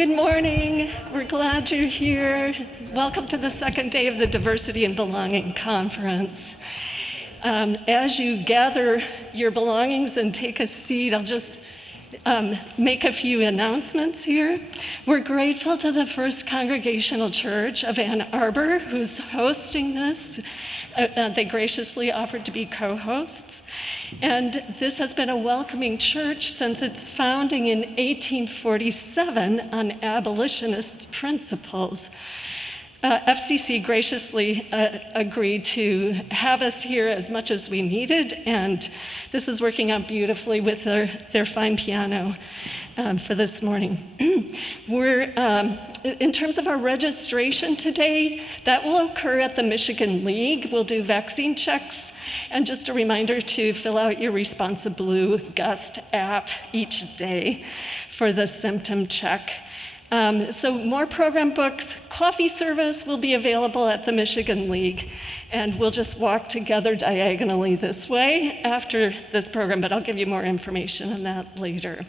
Good morning. We're glad you're here. Welcome to the second day of the Diversity and Belonging Conference. As you gather your belongings and take a seat, I'll just make a few announcements here. We're grateful to the First Congregational Church of Ann Arbor, who's hosting this. They graciously offered to be co-hosts. And this has been a welcoming church since its founding in 1847 on abolitionist principles. FCC graciously agreed to have us here as much as we needed, and this is working out beautifully with their fine piano for this morning. We're, in terms of our registration today, that will occur at the Michigan League. We'll do vaccine checks, and just a reminder to fill out your Responsive Blue Gust app each day for the symptom check. So more program books, coffee service will be available at the Michigan League, and we'll just walk together diagonally this way after this program, but I'll give you more information on that later.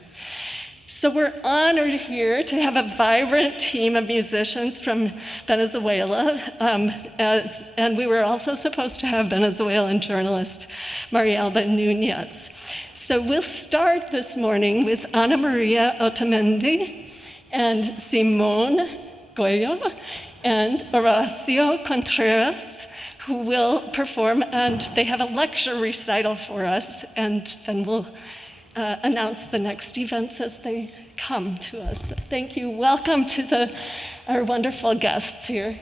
So we're honored here to have a vibrant team of musicians from Venezuela, and we were also supposed to have Venezuelan journalist Marielba Nunez. So we'll start this morning with Ana Maria Otamendi, and Simone Goya, and Horacio Contreras, who will perform, and they have a lecture recital for us, and then we'll announce the next events as they come to us. Thank you. Welcome to our wonderful guests here.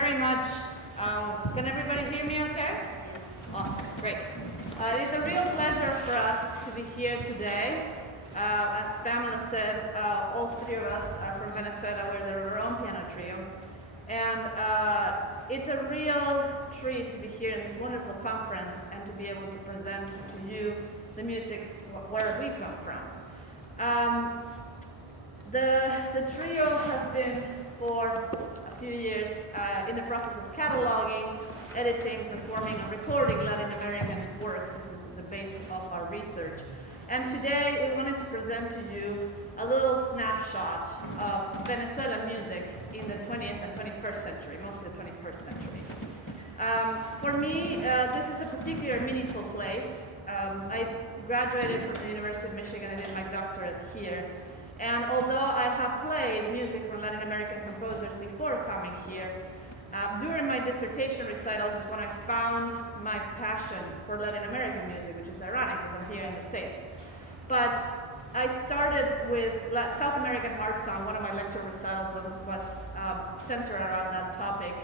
very much. Can everybody hear me okay? Awesome, great. It is a real pleasure for us to be here today. As Pamela said, all three of us are from Venezuela. We're the Rome Piano Trio. And it's a real treat to be here in this wonderful conference and to be able to present to you the music where we come from. The trio has been for a few years in the process of cataloging, editing, performing, and recording Latin American works. This is the base of our research. And today we wanted to present to you a little snapshot of Venezuelan music in the 20th and 21st century, mostly the 21st century. For me, this is a particularly meaningful place. I graduated from the University of Michigan and did my doctorate here. And although I have played music for Latin American composers before coming here, during my dissertation recital is when I found my passion for Latin American music, which is ironic because I'm here in the States. But I started with South American art song. One of my lecture recitals was centered around that topic.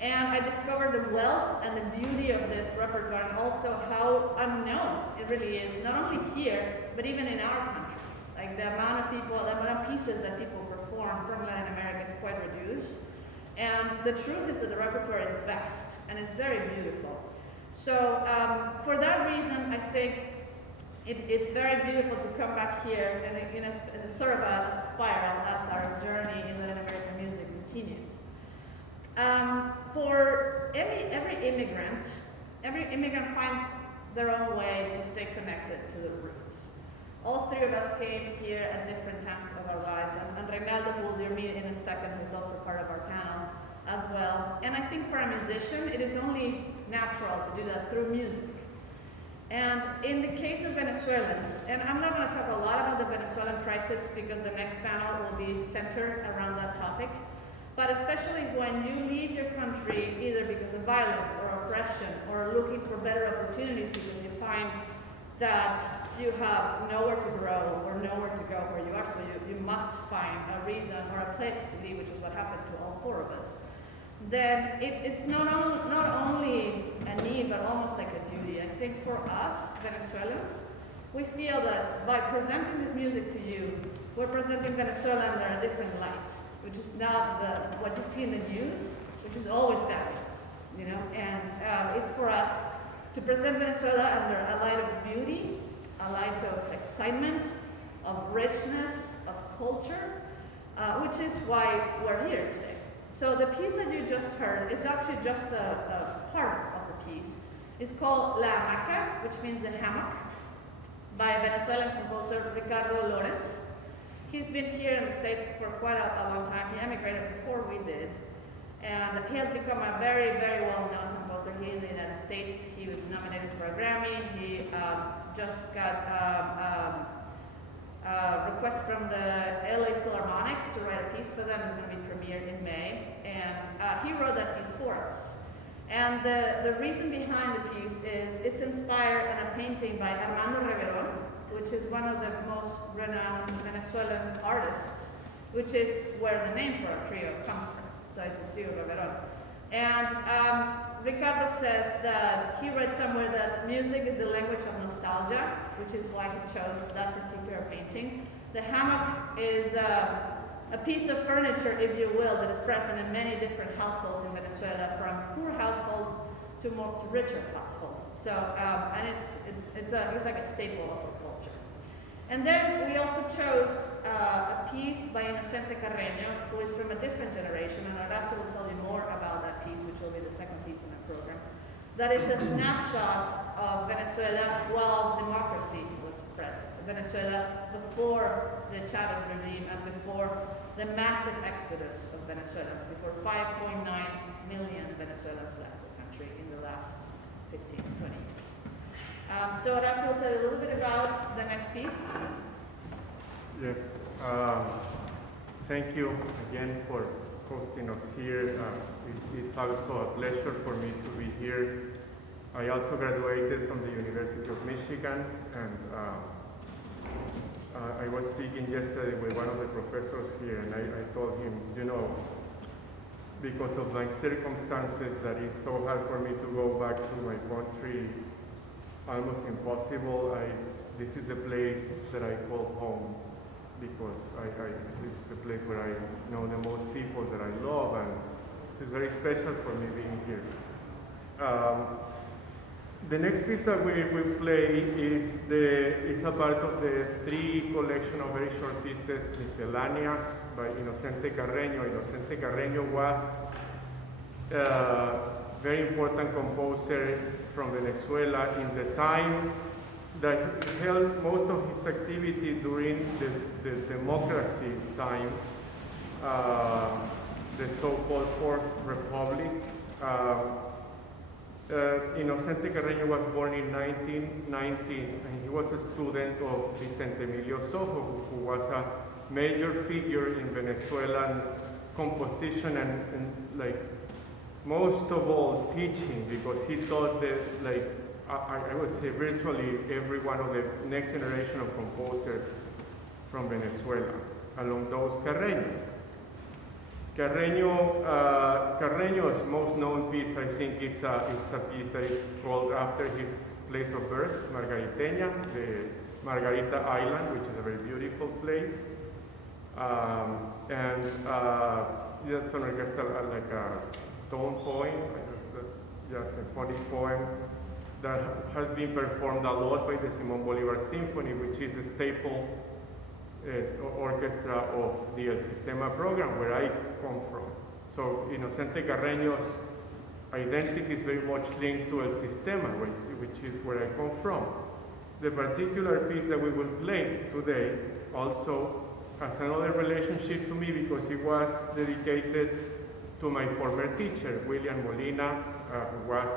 And I discovered the wealth and the beauty of this repertoire and also how unknown it really is, not only here, but even in our countries. Like the amount of people, the amount of pieces that people perform from Latin America is quite reduced. And the truth is that the repertoire is vast and it's very beautiful. So for that reason, I think it's very beautiful to come back here and in a sort of a spiral as our journey in Latin American music continues. For every immigrant finds their own way to stay connected to the roots. All three of us came here at different times of our lives, and Reinaldo, who will meet in a second, who's also part of our panel as well. And I think for a musician, it is only natural to do that through music. And in the case of Venezuelans, and I'm not going to talk a lot about the Venezuelan crisis because the next panel will be centered around that topic, but especially when you leave your country either because of violence or oppression or looking for better opportunities because you find that you have nowhere to grow or nowhere to go where you are, so you must find a reason or a place to be, which is what happened to all four of us. Then it's not only a need, but almost like a duty. I think for us, Venezuelans, we feel that by presenting this music to you, we're presenting Venezuela under a different light, which is not what you see in the news, which is always fabulous, you know? And it's for us to present Venezuela under a light of beauty, a light of excitement, of richness, of culture, which is why we're here today. So the piece that you just heard is actually just a part of the piece. It's called La Hamaca, which means the hammock, by a Venezuelan composer, Ricardo Lorenz. He's been here in the States for quite a long time. He emigrated before we did. And he has become a very, very well-known composer here in the United States. He was nominated for a Grammy. He just got a request from the LA Philharmonic to write a piece for them. It's going to be premiered in May. And he wrote that piece for us. And the reason behind the piece is it's inspired on a painting by Armando Reveron, which is one of the most renowned Venezuelan artists, which is where the name for our trio comes from. So it's a trio Reveron. And Ricardo says that he read somewhere that music is the language of nostalgia, which is why he chose that particular painting. The hammock is a piece of furniture, if you will, that is present in many different households in Venezuela, from poor households to richer households. So, and it's like a staple of our culture. And then we also chose a piece by Inocente Carreño, who is from a different generation, and Horacio will tell you more about that piece, which will be the second piece in our program. That is a snapshot of Venezuela while democracy was present. Venezuela before the Chavez regime and before the massive exodus of Venezuelans, before 5.9 million Venezuelans left the country in the last 15, 20 years. So Horacio will tell you a little bit about the next piece. Yes, thank you again for hosting us here. It is also a pleasure for me to be here. I also graduated from the University of Michigan, and I was speaking yesterday with one of the professors here, and I told him, you know, because of my circumstances that is so hard for me to go back to my country, almost impossible. This is the place that I call home because this is the place where I know the most people that I love, and it's very special for me being here. The next piece that we will play is a part of the 3 collection of very short pieces, Miscellaneous, by Inocente Carreño. Inocente Carreño was a very important composer from Venezuela in the time that he held most of his activity during the democracy time, the so-called Fourth Republic. Inocente Carreño was born in 1919, and he was a student of Vicente Emilio Sojo, who was a major figure in Venezuelan composition and like most of all teaching, because he taught that, like I would say virtually every one of the next generation of composers from Venezuela, along those Carreño. Carreño's most known piece, I think, is a piece that is called after his place of birth, Margariteña, the Margarita Island, which is a very beautiful place. That's an orchestral, like a tone poem, just a symphonic poem that has been performed a lot by the Simon Bolivar Symphony, which is a staple orchestra of the El Sistema program where I come from. So Inocente Carreño's identity is very much linked to El Sistema, which is where I come from. The particular piece that we will play today also has another relationship to me because it was dedicated to my former teacher, William Molina, who was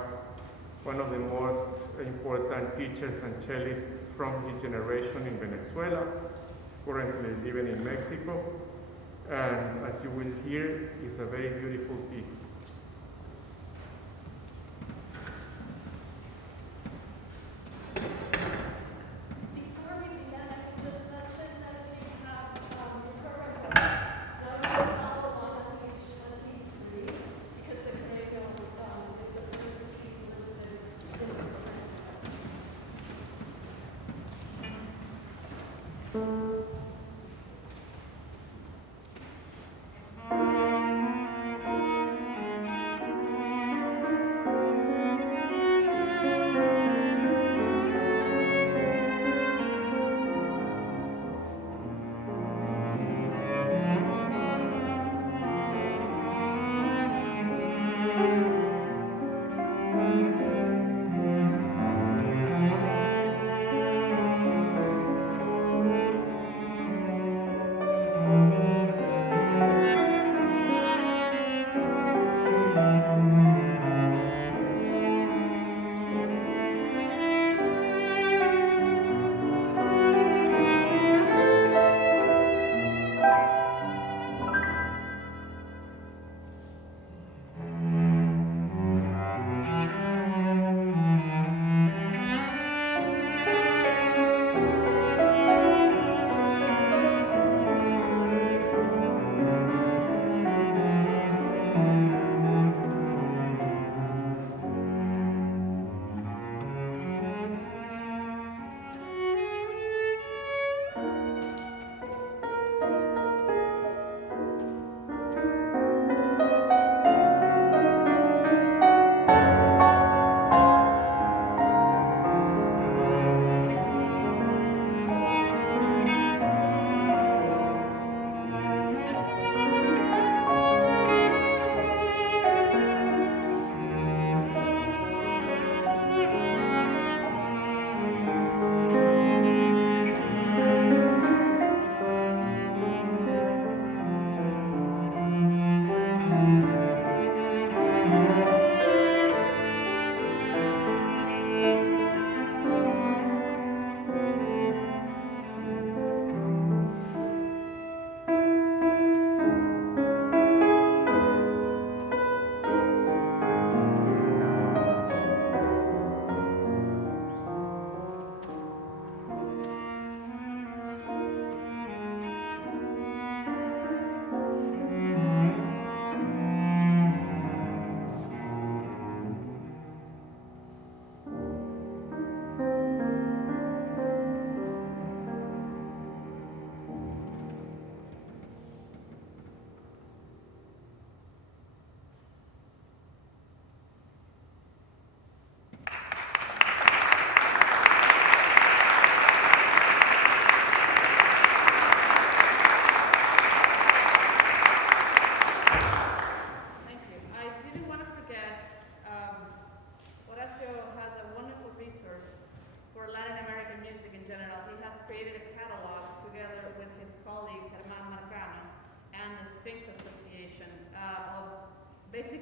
one of the most important teachers and cellists from his generation in Venezuela. Currently living in Mexico, and as you will hear, it's a very beautiful piece. Before we begin, I can just mention that if you have your program book, now you can follow along on page 23, because the Carreño is the first piece listed in the program.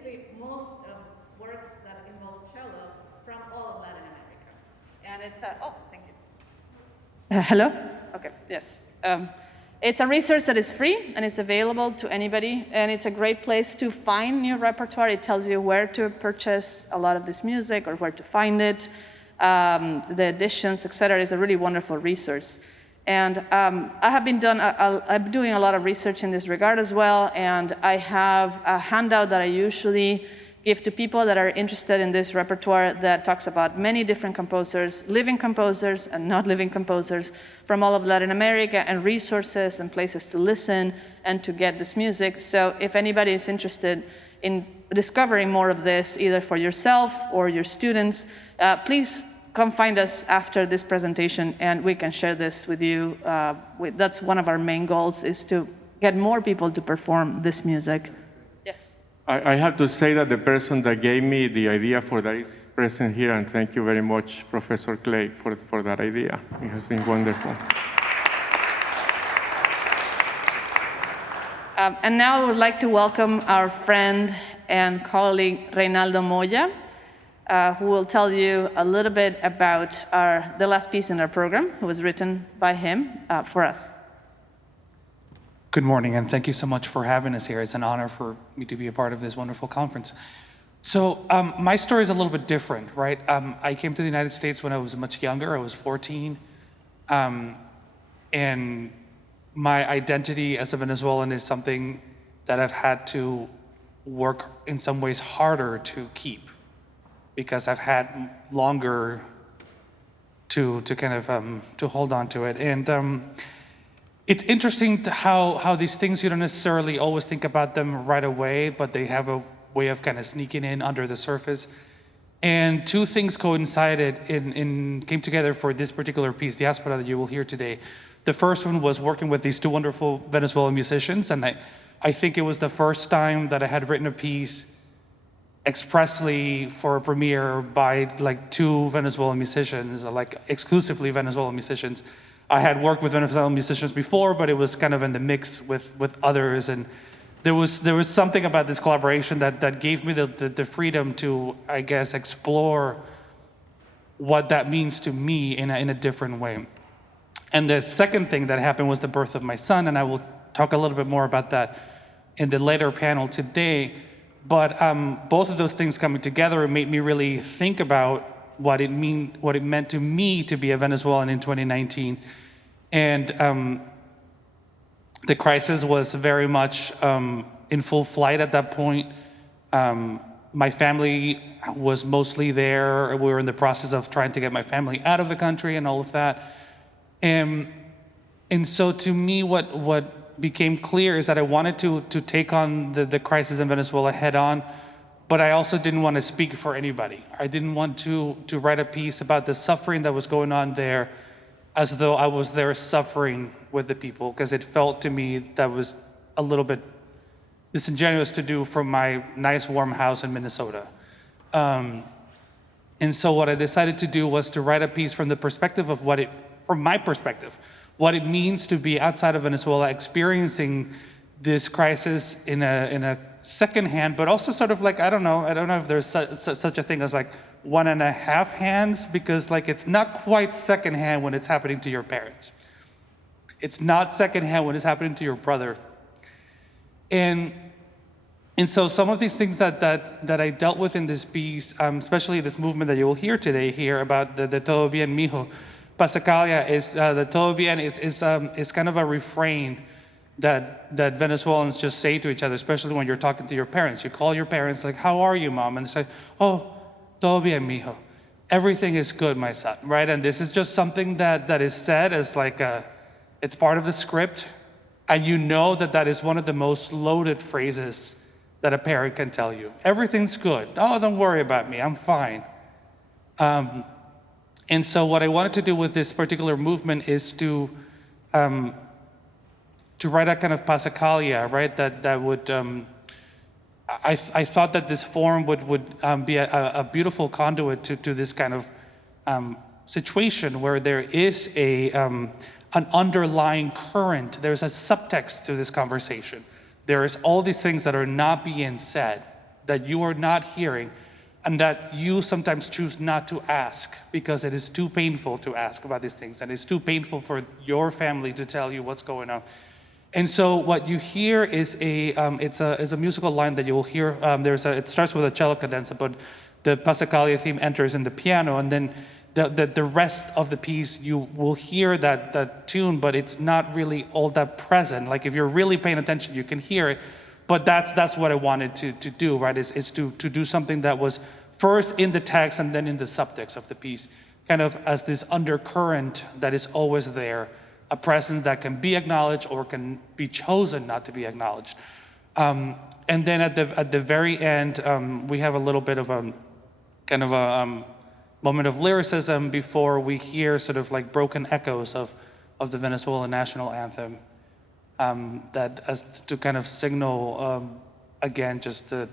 basically most works that involve cello from all of Latin America. And it's thank you. Hello? Okay, yes. It's a resource that is free and it's available to anybody, and it's a great place to find new repertoire. It tells you where to purchase a lot of this music or where to find it, the editions, etc. It's a really wonderful resource. And I'm doing a lot of research in this regard as well, and I have a handout that I usually give to people that are interested in this repertoire that talks about many different composers, living composers and not living composers from all of Latin America, and resources and places to listen and to get this music. So if anybody is interested in discovering more of this, either for yourself or your students, please come find us after this presentation and we can share this with you. That's one of our main goals, is to get more people to perform this music. Yes. I have to say that the person that gave me the idea for that is present here, and thank you very much, Professor Clay, for that idea. It has been wonderful. And now I would like to welcome our friend and colleague, Reynaldo Moya, who will tell you a little bit about the last piece in our program. It was written by him for us. Good morning, and thank you so much for having us here. It's an honor for me to be a part of this wonderful conference. So my story is a little bit different, right? I came to the United States when I was much younger. I was 14. And my identity as a Venezuelan is something that I've had to work in some ways harder to keep, because I've had longer to kind of to hold on to it. And it's interesting how these things, you don't necessarily always think about them right away, but they have a way of kind of sneaking in under the surface. And two things coincided came together for this particular piece, Diaspora, that you will hear today. The first one was working with these two wonderful Venezuelan musicians, and I think it was the first time that I had written a piece expressly for a premiere by like two Venezuelan musicians, like exclusively Venezuelan musicians. I had worked with Venezuelan musicians before, but it was kind of in the mix with others, and there was something about this collaboration that gave me the freedom to, I guess, explore what that means to me in a different way. And the second thing that happened was the birth of my son, and I will talk a little bit more about that in the later panel today. But both of those things coming together made me really think about what it meant to me to be a Venezuelan in 2019. And the crisis was very much in full flight at that point. My family was mostly there. We were in the process of trying to get my family out of the country and all of that. And so to me, what became clear is that I wanted to take on the crisis in Venezuela head on, but I also didn't want to speak for anybody. I didn't want to write a piece about the suffering that was going on there as though I was there suffering with the people, because it felt to me that was a little bit disingenuous to do from my nice warm house in Minnesota. And so what I decided to do was to write a piece from the perspective of from my perspective, what it means to be outside of Venezuela, experiencing this crisis in a second hand, but also sort of like, I don't know if there's such a thing as like 1.5 hands, because like it's not quite second hand when it's happening to your parents. It's not second hand when it's happening to your brother. And so some of these things that I dealt with in this piece, especially this movement that you will hear today here about the todo bien, mijo, Pasacalia is the todo bien is kind of a refrain that Venezuelans just say to each other, especially when you're talking to your parents. You call your parents like, "How are you, Mom?" And they say, "Oh, todo bien, mijo. Everything is good, my son," right? And this is just something that is said as like it's part of the script, and you know that is one of the most loaded phrases that a parent can tell you. Everything's good. Oh, don't worry about me. I'm fine. And so what I wanted to do with this particular movement is to write a kind of pasacalia, right? That would, I thought that this form would be a beautiful conduit to this kind of situation where there is an underlying current. There's a subtext to this conversation. There is all these things that are not being said, that you are not hearing, and that you sometimes choose not to ask because it is too painful to ask about these things, and it's too painful for your family to tell you what's going on. And so what you hear is it's a musical line that you will hear. It starts with a cello cadenza, but the Passacaglia theme enters in the piano, and then the rest of the piece, you will hear that tune, but it's not really all that present. Like if you're really paying attention, you can hear it. But that's what I wanted to do, right? Is to do something that was first in the text and then in the subtext of the piece, kind of as this undercurrent that is always there, a presence that can be acknowledged or can be chosen not to be acknowledged. And then at the very end, we have a little bit of a kind of a moment of lyricism before we hear sort of like broken echoes of the Venezuelan national anthem. That as to kind of signal, again, just the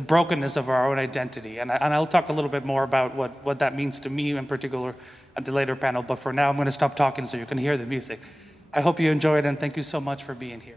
brokenness of our own identity. And I'll talk a little bit more about what that means to me in particular at the later panel, but for now I'm going to stop talking so you can hear the music. I hope you enjoy it, and thank you so much for being here.